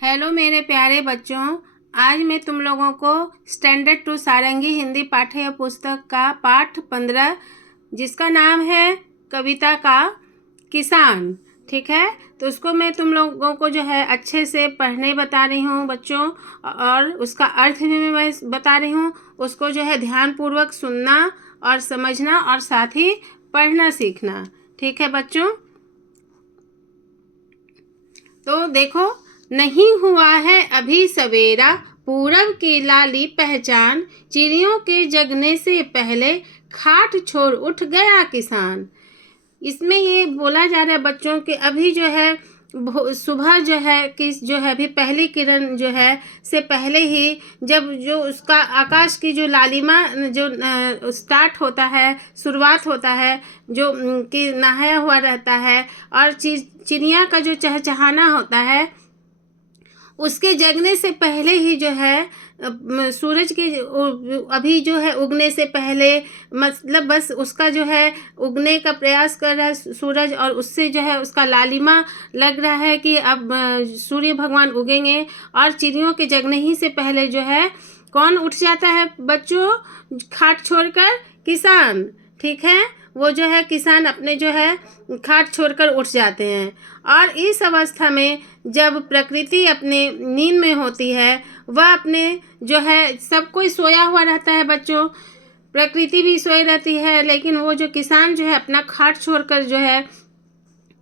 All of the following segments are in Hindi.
हेलो मेरे प्यारे बच्चों। आज मैं तुम लोगों को स्टैंडर्ड टू सारंगी हिंदी पाठ्य पुस्तक का पाठ 15 जिसका नाम है कविता का किसान, ठीक है। तो उसको मैं तुम लोगों को जो है अच्छे से पढ़ने बता रही हूँ बच्चों, और उसका अर्थ भी मैं बता रही हूँ। उसको जो है ध्यानपूर्वक सुनना और समझना और साथ ही पढ़ना सीखना, ठीक है बच्चों। तो देखो, नहीं हुआ है अभी सवेरा, पूरब की लाली पहचान, चिड़ियों के जगने से पहले खाट छोड़ उठ गया किसान। इसमें ये बोला जा रहा है बच्चों कि अभी जो है सुबह जो है अभी पहली किरण जो है से पहले ही, जब जो उसका आकाश की जो लालिमा जो स्टार्ट होता है, शुरुआत होता है, जो कि नहाया हुआ रहता है, और चिड़िया का जो चहचहाना होता है, उसके जगने से पहले ही जो है सूरज के अभी जो है उगने से पहले, मतलब बस उसका जो है उगने का प्रयास कर रहा है सूरज, और उससे जो है उसका लालिमा लग रहा है कि अब सूर्य भगवान उगेंगे। और चिड़ियों के जगने ही से पहले जो है कौन उठ जाता है बच्चों? खाट छोड़कर किसान, ठीक है। वो जो है किसान अपने जो है खाट छोड़कर उठ जाते हैं। और इस अवस्था में जब प्रकृति अपने नींद में होती है, वह अपने जो है सब कोई सोया हुआ रहता है बच्चों, प्रकृति भी सोई रहती है, लेकिन वो जो किसान जो है अपना खाट छोड़कर जो है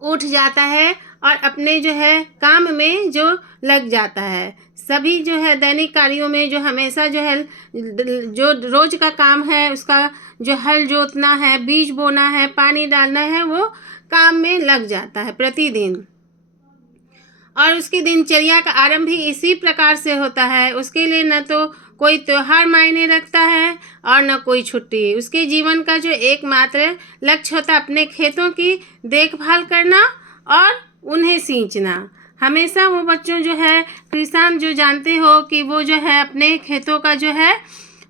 उठ जाता है और अपने जो है काम में जो लग जाता है। सभी जो है दैनिक कार्यों में जो हमेशा जो है जो रोज का काम है, उसका जो हल जोतना है, बीज बोना है, पानी डालना है, वो काम में लग जाता है प्रतिदिन। और उसकी दिनचर्या का आरंभ भी इसी प्रकार से होता है। उसके लिए न तो कोई त्योहार मायने रखता है और न कोई छुट्टी। उसके जीवन का जो एकमात्र लक्ष्य होता है अपने खेतों की देखभाल करना और उन्हें सींचना। हमेशा वो बच्चों जो है किसान जो जानते हो कि वो जो है अपने खेतों का जो है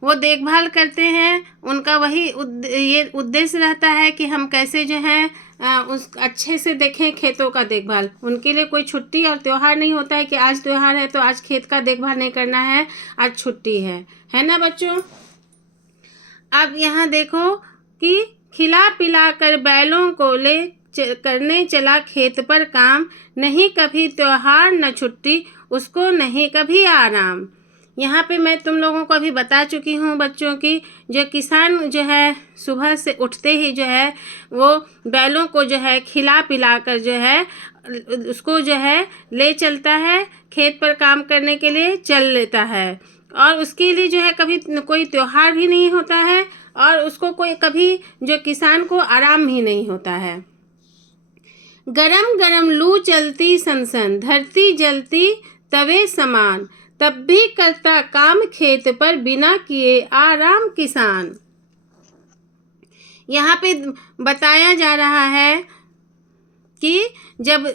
वो देखभाल करते हैं। उनका वही ये उद्देश्य रहता है कि हम कैसे जो है उस अच्छे से देखें खेतों का देखभाल। उनके लिए कोई छुट्टी और त्यौहार नहीं होता है कि आज त्यौहार है तो आज खेत का देखभाल नहीं करना है, आज छुट्टी है ना बच्चों। अब यहाँ देखो कि खिला पिला कर बैलों को ले करने चला खेत पर काम, नहीं कभी त्योहार न छुट्टी, उसको नहीं कभी आराम। यहाँ पे मैं तुम लोगों को अभी बता चुकी हूँ बच्चों की, जो किसान जो है सुबह से उठते ही जो है वो बैलों को जो है खिला पिला कर जो है उसको जो है ले चलता है, खेत पर काम करने के लिए चल लेता है। और उसके लिए जो है कभी कोई त्योहार भी नहीं होता है, और उसको कोई कभी जो किसान को आराम ही नहीं होता है। गरम गरम लू चलती सनसन, धरती जलती तवे समान, तब भी करता काम खेत पर बिना किए आराम किसान। यहाँ पे बताया जा रहा है कि जब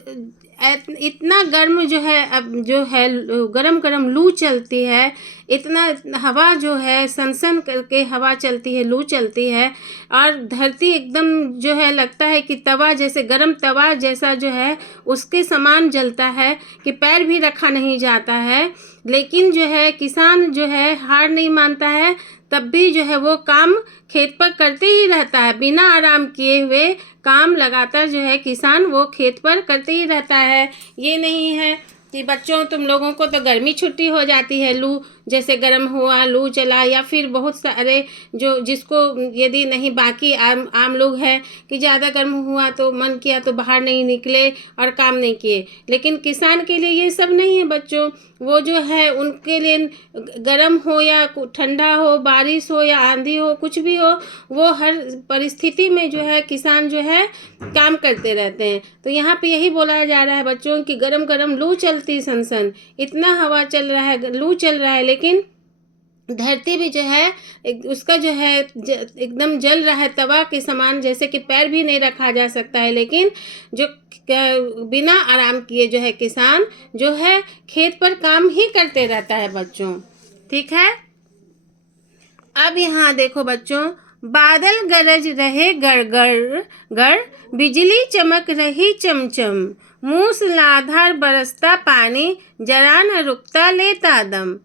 इतना गर्म जो है अब जो है गरम गरम लू चलती है, इतना हवा जो है सनसन करके हवा चलती है, लू चलती है, और धरती एकदम जो है लगता है कि तवा जैसे, गरम तवा जैसा जो है उसके समान जलता है कि पैर भी रखा नहीं जाता है। लेकिन जो है किसान जो है हार नहीं मानता है, तब भी जो है वो काम खेत पर करते ही रहता है, बिना आराम किए हुए काम लगातार जो है किसान वो खेत पर करते ही रहता है। ये नहीं है कि बच्चों तुम लोगों को तो गर्मी छुट्टी हो जाती है, लू जैसे गर्म हुआ, लू चला, या फिर बहुत सारे जो जिसको यदि नहीं, बाकी आम लोग हैं कि ज़्यादा गर्म हुआ तो मन किया तो बाहर नहीं निकले और काम नहीं किए। लेकिन किसान के लिए ये सब नहीं है बच्चों। वो जो है उनके लिए गर्म हो या ठंडा हो, बारिश हो या आंधी हो, कुछ भी हो, वो हर परिस्थिति में जो है किसान जो है काम करते रहते हैं। तो यहाँ पे यही बोला जा रहा है बच्चों कि गरम गरम लू चलती सनसन, इतना हवा चल रहा है, लू चल रहा है, लेकिन धरती भी जो है उसका जो है एकदम जल रहा है तवा के समान, जैसे कि पैर भी नहीं रखा जा सकता है। लेकिन जो बिना आराम किए जो है किसान जो है खेत पर काम ही करते रहता है बच्चों, ठीक है। अब यहाँ देखो बच्चों, बादल गरज रहे गड़ गड़ गड़, बिजली चमक रही चमचम, मूसलाधार बरसता पानी, जरा न रुकता लेता दम।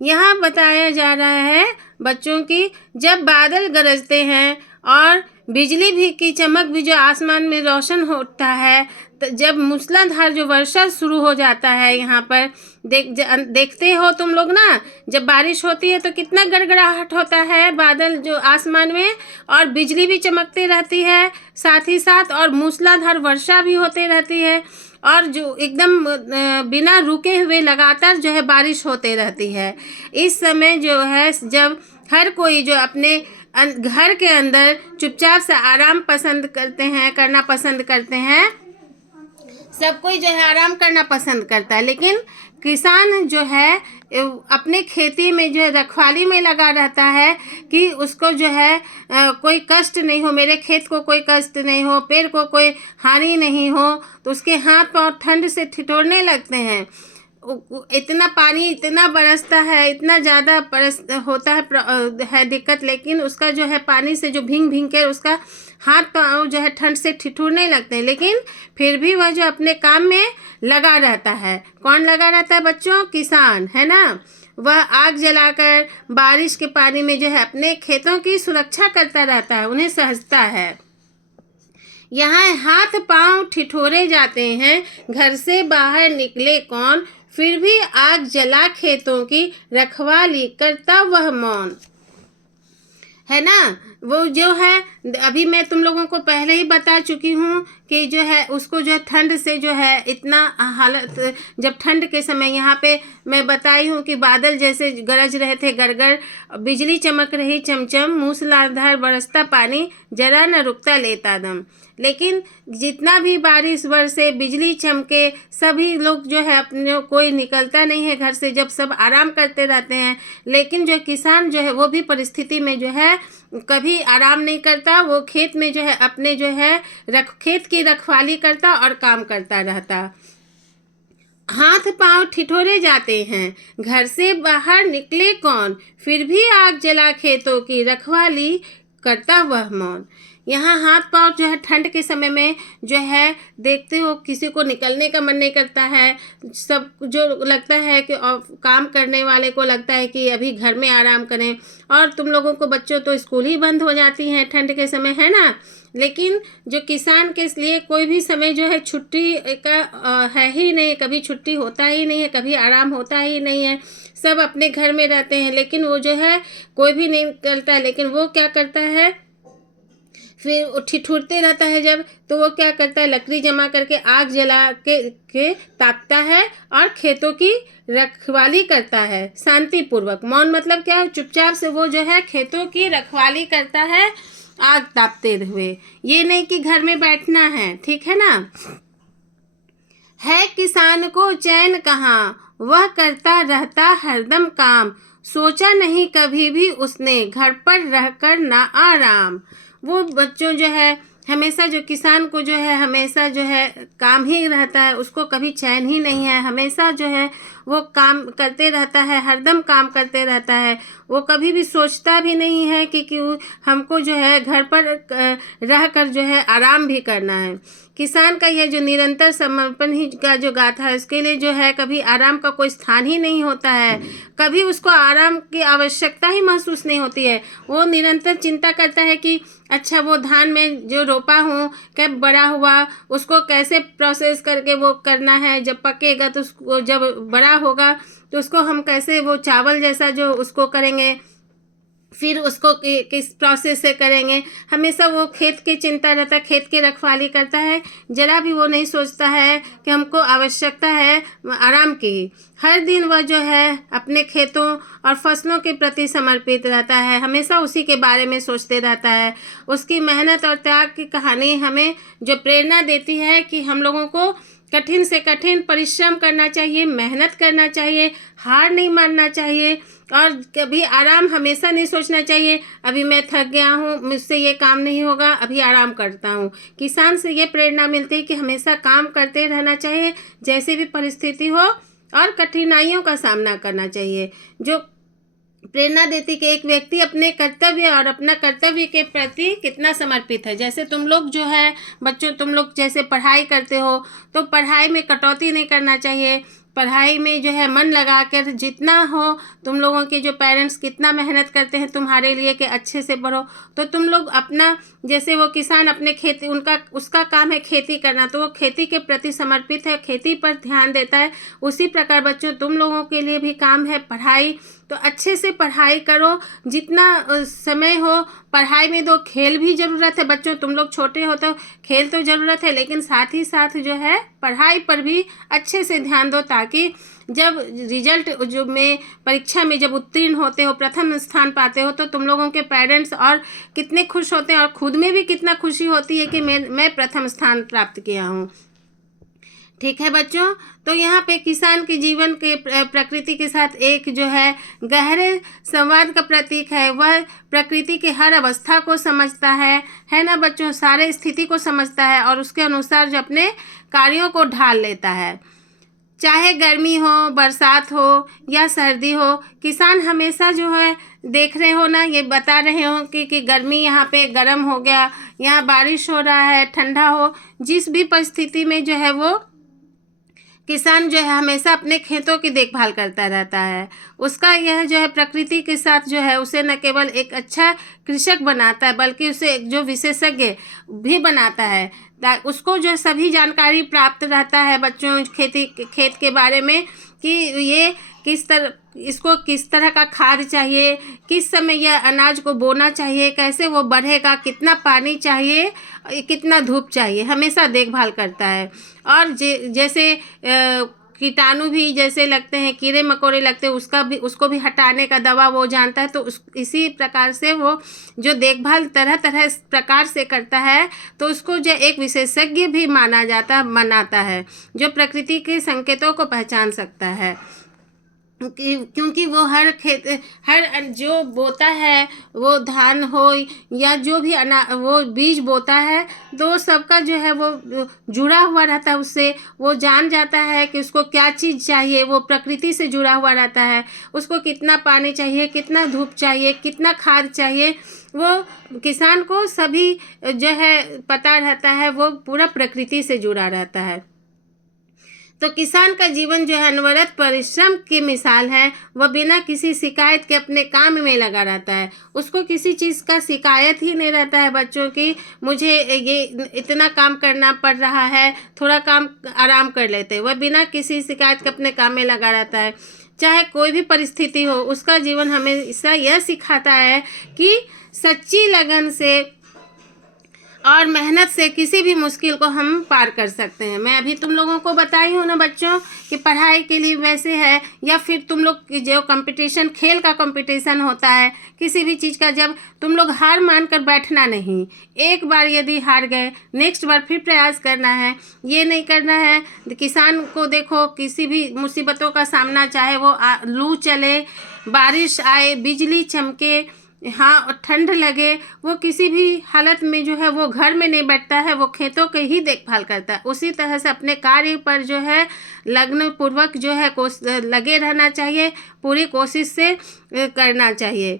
यहाँ बताया जा रहा है बच्चों की जब बादल गरजते हैं और बिजली भी की चमक भी जो आसमान में रोशन होता है, तो जब मूसलाधार जो वर्षा शुरू हो जाता है यहाँ पर देखते हो तुम लोग ना, जब बारिश होती है तो कितना गड़गड़ाहट होता है बादल जो आसमान में, और बिजली भी चमकती रहती है साथ ही साथ, और मूसलाधार वर्षा भी होती रहती है, और जो एकदम बिना रुके हुए लगातार जो है बारिश होते रहती है। इस समय जो है जब हर कोई जो अपने घर के अंदर चुपचाप से आराम करना पसंद करते हैं, सब कोई जो है आराम करना पसंद करता है, लेकिन किसान जो है अपने खेती में जो है रखवाली में लगा रहता है कि उसको जो है कोई कष्ट नहीं हो, मेरे खेत को कोई कष्ट नहीं हो, पेड़ को कोई हानि नहीं हो, तो उसके हाथ पांव ठंड से ठिठुरने लगते हैं। इतना पानी इतना बरसता है, इतना ज़्यादा होता है दिक्कत, लेकिन उसका जो है पानी से जो भींग भींग के उसका हाथ पाँव जो है ठंड से ठिठुरने लगते हैं, लेकिन फिर भी वह जो अपने काम में लगा रहता है। कौन लगा रहता है बच्चों? किसान, है ना। वह आग जलाकर बारिश के पानी में जो है अपने खेतों की सुरक्षा करता रहता है, उन्हें सहजता है। यहाँ हाथ पांव ठिठुरे जाते हैं, घर से बाहर निकले कौन, फिर भी आग जला खेतों की रखवाली करता वह मौन, है ना। वो जो है अभी मैं तुम लोगों को पहले ही बता चुकी हूँ कि जो है उसको जो ठंड से जो है इतना हालत, जब ठंड के समय यहाँ पे मैं बताई हूँ कि बादल जैसे गरज रहे थे गड़गड़, बिजली चमक रही चमचम, मूसलाधार बरसता पानी, जरा न रुकता लेता दम। लेकिन जितना भी बारिश बरसे, बिजली चमके, सभी लोग जो है अपने कोई निकलता नहीं है घर से, जब सब आराम करते रहते हैं। लेकिन जो किसान जो है वो भी परिस्थिति में जो है कभी आराम नहीं करता, वो खेत में जो है अपने जो है खेत की रखवाली करता और काम करता रहता। हाथ पांव ठिठुरे जाते हैं, घर से बाहर निकले कौन, फिर भी आग जला खेतों की रखवाली करता वह मौन। यहाँ हाथ पांव जो है ठंड के समय में जो है देखते हो किसी को निकलने का मन नहीं करता है, सब जो लगता है कि काम करने वाले को लगता है कि अभी घर में आराम करें, और तुम लोगों को बच्चों तो स्कूल ही बंद हो जाती हैं ठंड के समय, है ना। लेकिन जो किसान के लिए कोई भी समय जो है छुट्टी का है ही नहीं, कभी छुट्टी होता ही नहीं है, कभी आराम होता ही नहीं है, सब अपने घर में रहते हैं। लेकिन वो जो है कोई भी नहीं निकलता है, लेकिन वो क्या करता है, फिर ठिठुरते रहता है जब, तो वो क्या करता है, लकड़ी जमा करके आग जला के तापता है और खेतों की रखवाली करता है शांतिपूर्वक। मौन मतलब क्या है, चुपचाप से वो जो है खेतों की रखवाली करता है आग तापते हुए, ये नहीं कि घर में बैठना है, ठीक है ना। है किसान को चैन कहाँ, वह करता रहता हरदम काम, सोचा नहीं कभी भी उसने घर पर रहकर ना आराम। वो बच्चों जो है हमेशा, जो किसान को जो है हमेशा जो है काम ही रहता है, उसको कभी चैन ही नहीं है, हमेशा जो है वो काम करते रहता है, हरदम काम करते रहता है। वो कभी भी सोचता भी नहीं है कि हमको जो है घर पर रह कर जो है आराम भी करना है। किसान का यह जो निरंतर समर्पण ही का जो गाथा है, उसके लिए जो है कभी आराम का कोई स्थान ही नहीं होता है, कभी उसको आराम की आवश्यकता ही महसूस नहीं होती है। वो निरंतर चिंता करता है कि अच्छा वो धान में जो रोपा हूँ कब बड़ा हुआ, उसको कैसे प्रोसेस करके वो करना है, जब पकेगा तो उसको, जब बड़ा होगा तो उसको हम कैसे वो चावल जैसा जो उसको करेंगे, फिर उसको किस प्रोसेस से करेंगे। हमेशा वो खेत की चिंता रहता है, खेत की रखवाली करता है, जरा भी वो नहीं सोचता है कि हमको आवश्यकता है आराम की। हर दिन वह जो है अपने खेतों और फसलों के प्रति समर्पित रहता है, हमेशा उसी के बारे में सोचते रहता है। उसकी मेहनत और त्याग की कहानी हमें जो प्रेरणा देती है कि हम लोगों को कठिन से कठिन परिश्रम करना चाहिए, मेहनत करना चाहिए, हार नहीं मानना चाहिए, और कभी आराम हमेशा नहीं सोचना चाहिए अभी मैं थक गया हूँ, मुझसे ये काम नहीं होगा, अभी आराम करता हूँ। किसान से ये प्रेरणा मिलती है कि हमेशा काम करते रहना चाहिए, जैसे भी परिस्थिति हो, और कठिनाइयों का सामना करना चाहिए। जो प्रेरणा देती कि एक व्यक्ति अपने कर्तव्य और अपना कर्तव्य के प्रति कितना समर्पित है। जैसे तुम लोग जो है बच्चों, तुम लोग जैसे पढ़ाई करते हो तो पढ़ाई में कटौती नहीं करना चाहिए। पढ़ाई में जो है मन लगा कर जितना हो, तुम लोगों के जो पेरेंट्स कितना मेहनत करते हैं तुम्हारे लिए कि अच्छे से पढ़ो, तो तुम लोग अपना, जैसे वो किसान अपने खेती, उसका काम है खेती करना, तो वो खेती के प्रति समर्पित है, खेती पर ध्यान देता है। उसी प्रकार बच्चों तुम लोगों के लिए भी काम है पढ़ाई, तो अच्छे से पढ़ाई करो। जितना समय हो पढ़ाई में दो। खेल भी ज़रूरत है बच्चों, तुम लोग छोटे हो तो खेल तो ज़रूरत है, लेकिन साथ ही साथ जो है पढ़ाई पर भी अच्छे से ध्यान दो, ताकि जब रिजल्ट जो में परीक्षा में जब उत्तीर्ण होते हो, प्रथम स्थान पाते हो, तो तुम लोगों के पेरेंट्स और कितने खुश होते हैं और खुद में भी कितना खुशी होती है कि मैं प्रथम स्थान प्राप्त किया हूँ। ठीक है बच्चों, तो यहाँ पे किसान के जीवन के प्रकृति के साथ एक जो है गहरे संवाद का प्रतीक है। वह प्रकृति के हर अवस्था को समझता है ना बच्चों, सारे स्थिति को समझता है और उसके अनुसार जो अपने कार्यों को ढाल लेता है। चाहे गर्मी हो, बरसात हो या सर्दी हो, किसान हमेशा जो है देख रहे हो ना, ये बता रहे हो कि गर्मी यहाँ पे गर्म हो गया, यहाँ बारिश हो रहा है, ठंडा हो, जिस भी परिस्थिति में जो है वो किसान जो है हमेशा अपने खेतों की देखभाल करता रहता है। उसका यह जो है प्रकृति के साथ जो है उसे न केवल एक अच्छा कृषक बनाता है, बल्कि उसे एक जो विशेषज्ञ भी बनाता है। उसको जो सभी जानकारी प्राप्त रहता है बच्चों खेत के बारे में, कि ये इसको किस तरह का खाद चाहिए, किस समय यह अनाज को बोना चाहिए, कैसे वो बढ़ेगा, कितना पानी चाहिए, कितना धूप चाहिए, हमेशा देखभाल करता है। और जैसे कीटाणु भी जैसे लगते हैं, कीड़े मकोड़े लगते हैं, उसको भी हटाने का दवा वो जानता है। तो इसी प्रकार से वो जो देखभाल तरह तरह प्रकार से करता है, तो उसको जो एक विशेषज्ञ भी मनाता है, जो प्रकृति के संकेतों को पहचान सकता है। क्योंकि वो हर जो बोता है, वो धान हो या जो भी वो बीज बोता है, तो सबका जो है वो जुड़ा हुआ रहता है उससे। वो जान जाता है कि उसको क्या चीज़ चाहिए, वो प्रकृति से जुड़ा हुआ रहता है। उसको कितना पानी चाहिए, कितना धूप चाहिए, कितना खाद चाहिए, वो किसान को सभी जो है पता रहता है। वो पूरा प्रकृति से जुड़ा रहता है। तो किसान का जीवन जो है अनवरत परिश्रम की मिसाल है। वह बिना किसी शिकायत के अपने काम में लगा रहता है। उसको किसी चीज़ का शिकायत ही नहीं रहता है बच्चों की, मुझे ये इतना काम करना पड़ रहा है, थोड़ा काम आराम कर लेते हैं। वह बिना किसी शिकायत के अपने काम में लगा रहता है। चाहे कोई भी परिस्थिति हो, उसका जीवन हमेशा यह सिखाता है कि सच्ची लगन से और मेहनत से किसी भी मुश्किल को हम पार कर सकते हैं। मैं अभी तुम लोगों को बताई हूँ ना बच्चों कि पढ़ाई के लिए वैसे है, या फिर तुम लोग की जो कंपटीशन, खेल का कंपटीशन होता है, किसी भी चीज़ का, जब तुम लोग हार मान कर बैठना नहीं। एक बार यदि हार गए, नेक्स्ट बार फिर प्रयास करना है, ये नहीं करना है। किसान को देखो, किसी भी मुसीबतों का सामना, चाहे वो लू चले, बारिश आए, बिजली चमके, हाँ और ठंड लगे, वो किसी भी हालत में जो है वो घर में नहीं बैठता है, वो खेतों के ही देखभाल करता है। उसी तरह से अपने कार्य पर जो है लगन पूर्वक जो है लगे रहना चाहिए, पूरी कोशिश से करना चाहिए,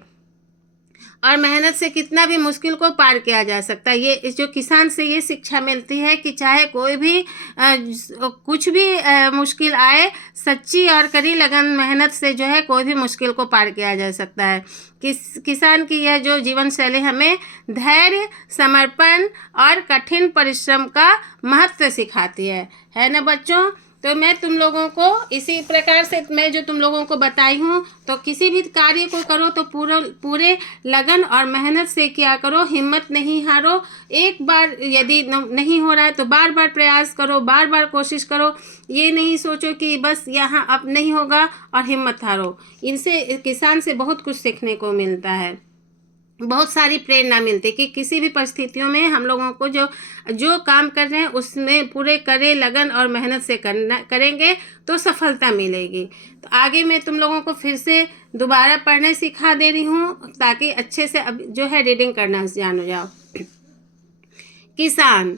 और मेहनत से कितना भी मुश्किल को पार किया जा सकता है। ये जो किसान से ये शिक्षा मिलती है कि चाहे कोई भी कुछ भी मुश्किल आए, सच्ची और कड़ी लगन मेहनत से जो है कोई भी मुश्किल को पार किया जा सकता है। किसान की यह जो जीवन शैली हमें धैर्य, समर्पण और कठिन परिश्रम का महत्व सिखाती है ना बच्चों। तो मैं तुम लोगों को इसी प्रकार से, मैं जो तुम लोगों को बताई हूँ, तो किसी भी कार्य को करो तो पूरे लगन और मेहनत से किया करो, हिम्मत नहीं हारो। एक बार यदि नहीं हो रहा है तो बार बार प्रयास करो, बार बार कोशिश करो। ये नहीं सोचो कि बस यहाँ अब नहीं होगा और हिम्मत हारो। इनसे किसान से बहुत कुछ सीखने को मिलता है, बहुत सारी प्रेरणा मिलती है कि किसी भी परिस्थितियों में हम लोगों को जो काम कर रहे हैं उसमें पूरे करे लगन और मेहनत से करेंगे तो सफलता मिलेगी। तो आगे मैं तुम लोगों को फिर से दोबारा पढ़ने सिखा दे रही हूँ, ताकि अच्छे से अब जो है रीडिंग करना जान जाओ। किसान,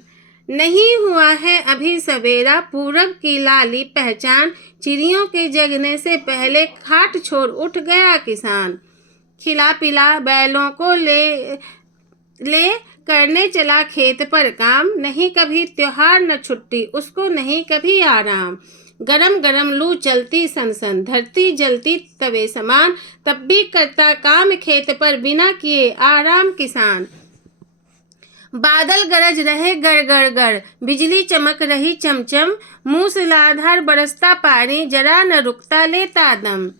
नहीं हुआ है अभी सवेरा, पूरब की लाली पहचान, चिड़ियों के जगने से पहले खाट छोड़ उठ गया किसान। खिला पिला बैलों को ले करने चला खेत पर काम, नहीं कभी त्योहार न छुट्टी उसको नहीं कभी आराम। गरम गरम लू चलती सन धरती जलती तवे समान, तब भी करता काम खेत पर बिना किए आराम किसान। बादल गरज रहे गर गर गर, बिजली चमक रही चमचम, मूसलाधार बरसता पानी जरा न रुकता लेता दम।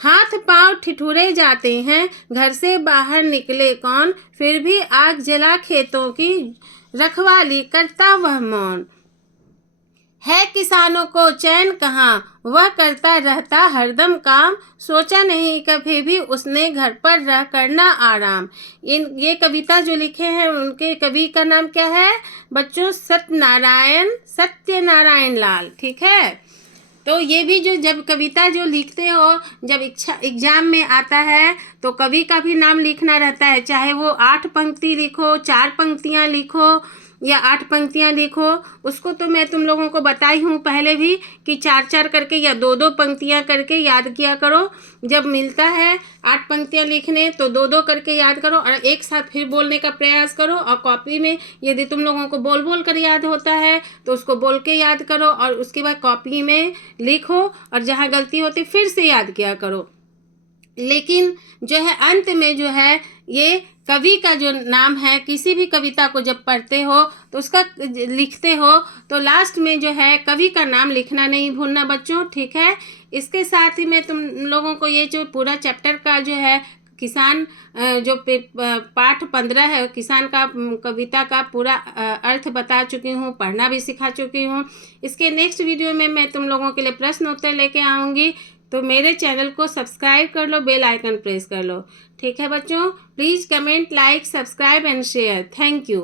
हाथ पांव ठिठुरे जाते हैं घर से बाहर निकले कौन, फिर भी आग जला खेतों की रखवाली करता वह मौन। है किसानों को चैन कहाँ, वह करता रहता हरदम काम, सोचा नहीं कभी भी उसने घर पर रह करना आराम। ये कविता जो लिखे हैं उनके कवि का नाम क्या है बच्चों? सत्यनारायण लाल। ठीक है, तो ये भी जो जब कविता जो लिखते हो, जब एग्जाम में आता है तो कवि का भी नाम लिखना रहता है, चाहे वो 8 पंक्ति लिखो, 4 पंक्तियाँ लिखो या 8 पंक्तियाँ लिखो। उसको तो मैं तुम लोगों को बताई हूँ पहले भी कि 4-4 करके या 2-2 पंक्तियाँ करके याद किया करो। जब मिलता है 8 पंक्तियाँ लिखने तो 2-2 करके याद करो और एक साथ फिर बोलने का प्रयास करो। और कॉपी में यदि तुम लोगों को बोल बोल कर याद होता है तो उसको बोल के याद करो और उसके बाद कॉपी में लिखो और जहाँ गलती होती फिर से याद किया करो। लेकिन जो है अंत में जो है ये कवि का जो नाम है, किसी भी कविता को जब पढ़ते हो तो उसका लिखते हो तो लास्ट में जो है कवि का नाम लिखना नहीं भूलना बच्चों। ठीक है, इसके साथ ही मैं तुम लोगों को ये जो पूरा चैप्टर का जो है किसान जो पाठ 15 है किसान का कविता का पूरा अर्थ बता चुकी हूँ, पढ़ना भी सिखा चुकी हूँ। इसके नेक्स्ट वीडियो में मैं तुम लोगों के लिए प्रश्न उत्तर लेके आऊँगी, तो मेरे चैनल को सब्सक्राइब कर लो, बेल आइकन प्रेस कर लो। ठीक है बच्चों, please comment, like, subscribe and share. Thank you.